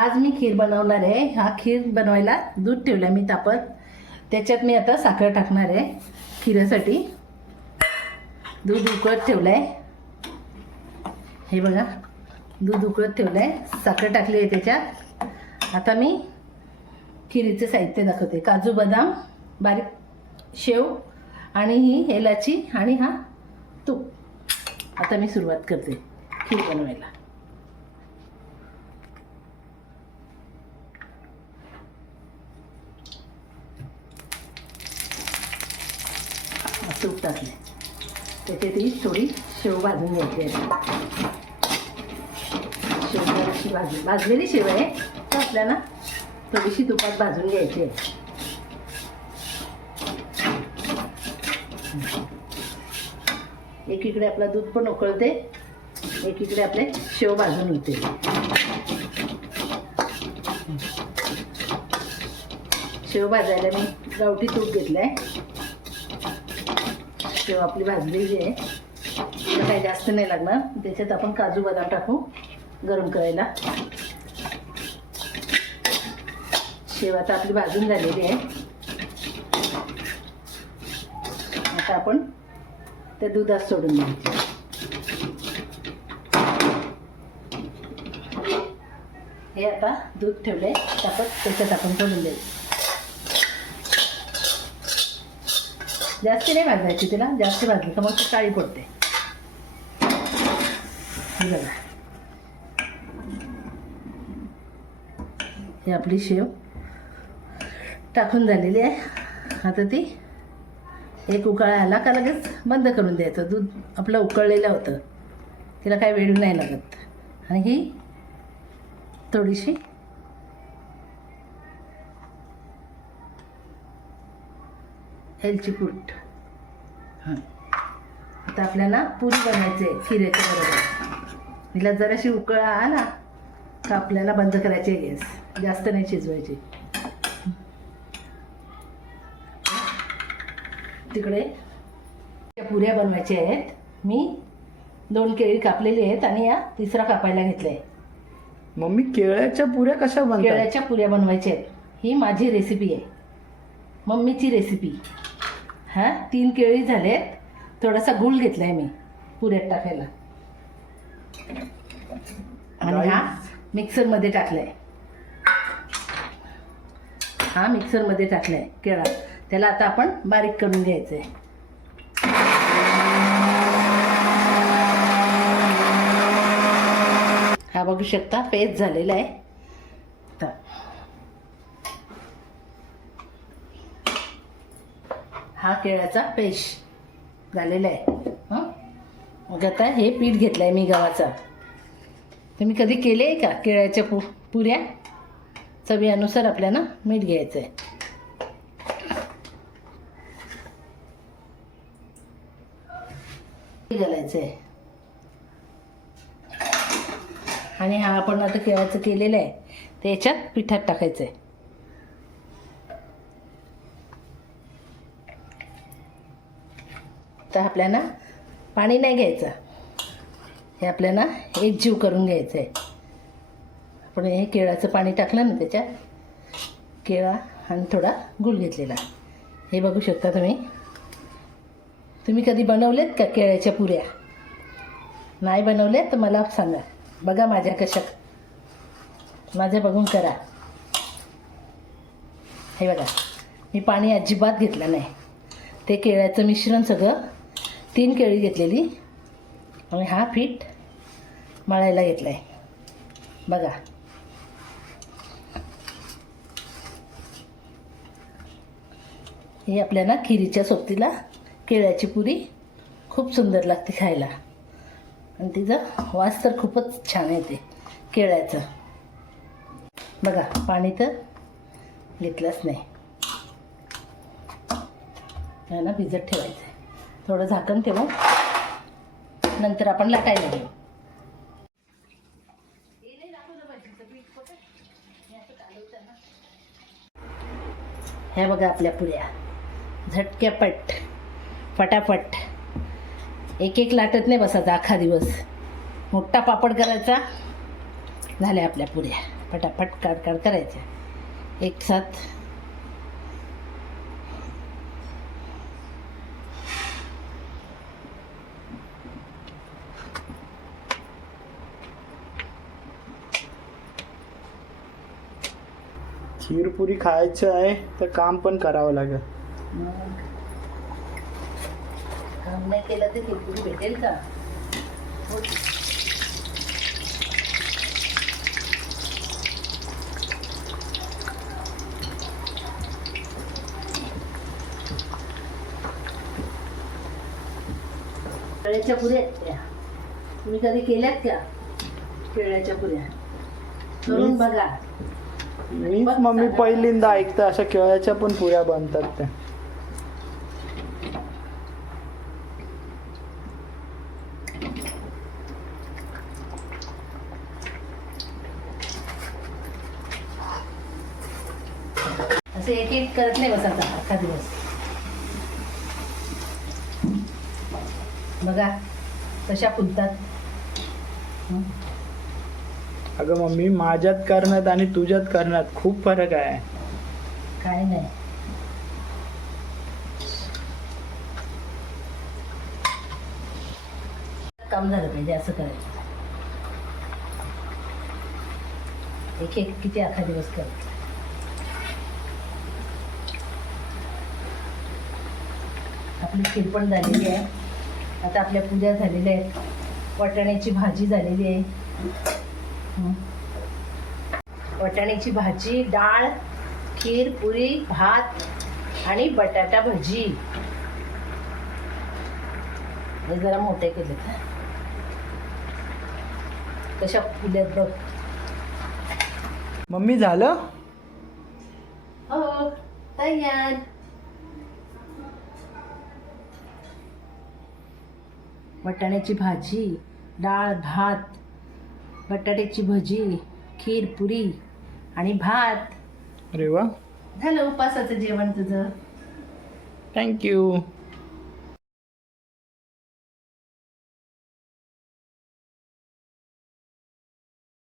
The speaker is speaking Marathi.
आज मी खीर बनवणार आहे. हा खीर बनवायला दूध ठेवला मी तापत. त्याच्यात मी आता साखर टाकणार आहे खिरासाठी दूध उकळत ठेवलं आहे हे बघा दूध उकळत ठेवलं आहे साखर टाकली आहे त्याच्यात. आता मी खिरीचे साहित्य दाखवते. काजू बदाम बारीक शेव आणि ही एलाची आणि हा तूप. आता मी सुरुवात करते खीर बनवायला तूप टाकले त्याच्यात ही थोडी शेव भाजून घ्यायची आहे. शेव जराशी भाजली भाजलेली शेव आहे. तर आपल्याला थोडीशी तुपात भाजून घ्यायची आहे. एकीकडे आपला दूध पण उकळते. एकीकडे आपले शेव भाजून होते. शेव भाजायला मी गावठी तूप आहे शेव आपली भाजलेली आहे त्याला काही जास्त नाही लागणार. त्याच्यात आपण काजू बदाम टाकू गरम करायला. शेव आता आपली भाजून झालेली आहे. आता आपण त्या दुधात सोडून द्यायचे. हे आता दूध ठेवले त्यापत त्याच्यात आपण सोडून द्यायचं. जास्ती नाही भाजायची तिला जास्त भाजली तर मग ती काळी पडते हे बघा ही आपली शेव टाकून झालेली आहे आता ती एक उकाळा आला का लगेच बंद करून द्यायचं दूध आपलं उकळलेलं होतं तिला काही वेळ नाही लागत आणि ही थोडीशी एलची पूट हां. आता आपल्याला पुरी बनवायची आहे खिऱ्याच्या बरोबर. हिला जराशी उकळा आला का आपल्याला बंद करायची गॅस. जास्त नाही शिजवायची. तिकडे पुऱ्या बनवायच्या आहेत. मी दोन केळी कापलेली आहेत आणि या तिसरा कापायला घेतला आहे मम्मी केळ्याच्या पुऱ्या कशा बनतात? केळ्याच्या पुऱ्या बनवायच्या आहेत. ही माझी रेसिपी आहे. मम्मीची रेसिपी हां? तीन केळी झालेत. थोडासा गुळ घेतला आहे मी पुऱ्यात टाकायला. आणि हा मिक्सरमध्ये टाकला आहे हा मिक्सरमध्ये टाकला आहे केळा. त्याला आता आपण बारीक करून घ्यायचं आहे हा बघू शकता पेस्ट झालेला आहे तर हा केळ्याचा पेश झालेला आहे. हं? मग आता हे पीठ घेतलं आहे मी गव्हाचा. तुम्ही कधी केले आहे का केळ्याच्या पु पुऱ्या? चवीनुसार आपल्याला मीठ घ्यायचं आहे घालायचं आहे आणि हा आपण आता केळाचं केलेलं आहे. ते याच्यात पिठात टाकायचं आहे तर आपल्याला पाणी नाही घ्यायचं. हे आपल्याला एक जीव करून घ्यायचं आहे आपण हे केळाचं पाणी टाकलं ना त्याच्यात केळा आणि थोडा गुळ घेतलेला. हे बघू शकता तुम्ही. तुम्ही कधी बनवलेत का केळ्याच्या पुऱ्या? नाही बनवले तर मला सांगा. बघा माझ्या कशा माझ्या बघून करा. हे बघा. मी पाणी अजिबात घेतलं नाही. ते केळ्याचं मिश्रण सगळं तीन केळी घेतलेली. आणि हा पीठ मळायला घेतला आहे बघा. हे आपल्याला खिरीच्या सोबतीला केळ्याची पुरी खूप सुंदर लागते खायला. आणि तिचं वास तर खूपच छान येते केळ्याचं. बघा पाणी तर घेतलंच नाही. याला भिजत ठेवायचं थोडं झाकण ठेवू. नंतर आपण लाटायला घेऊ ह्या बघा आपल्या पुऱ्या. झटक्यापट फटाफट. एक एक लाटत नाही बसायचा अख्खा दिवस. मोठा पापड करायचा. झाल्या आपल्या पुऱ्या. फटाफट काढ काढ करायच्या. एक साथ. खीरपुरी खायचं आहे तर काम पण करावं लागेल. काम नाही केलं तर खिरपुरी भेटेल का? हो. केळ्याच्या पुऱ्या आहेत त्या. तुम्ही कधी केल्यात का केळ्याच्या पुऱ्या. करून बघा. मीच मम्मी पहिल्यांदा ऐकतं अशा केळ्याच्या पण पुऱ्या बनतात त्या. असं एक एक करत नाही बसायचा अख्खा दिवस. बघा कशा फुलतात. अगं मम्मी माझ्यात करण्यात आणि तुझ्यात करण्यात खूप फरक आहे. काय नाही. काम झालं पाहिजे असं करायचं. एक एक किती अख्खा दिवस कर. आपली खीर पण झालेली आहे. आता आपल्या पूजा झालेल्या आहेत. वाटाण्याची भाजी झालेली आहे. वाटाण्याची भाजी डाळ खीर पुरी भात आणि बटाटा भजी. हे जरा मोठे केले कशा फुल्यात बघ. मम्मी झालं? हो तयार. वाटाण्याची भाजी डाळ भात बटाट्याची भजी खीर पुरी आणि भात. अरे वा. झालं उपासाचं जेवण तुझं. थँक्यू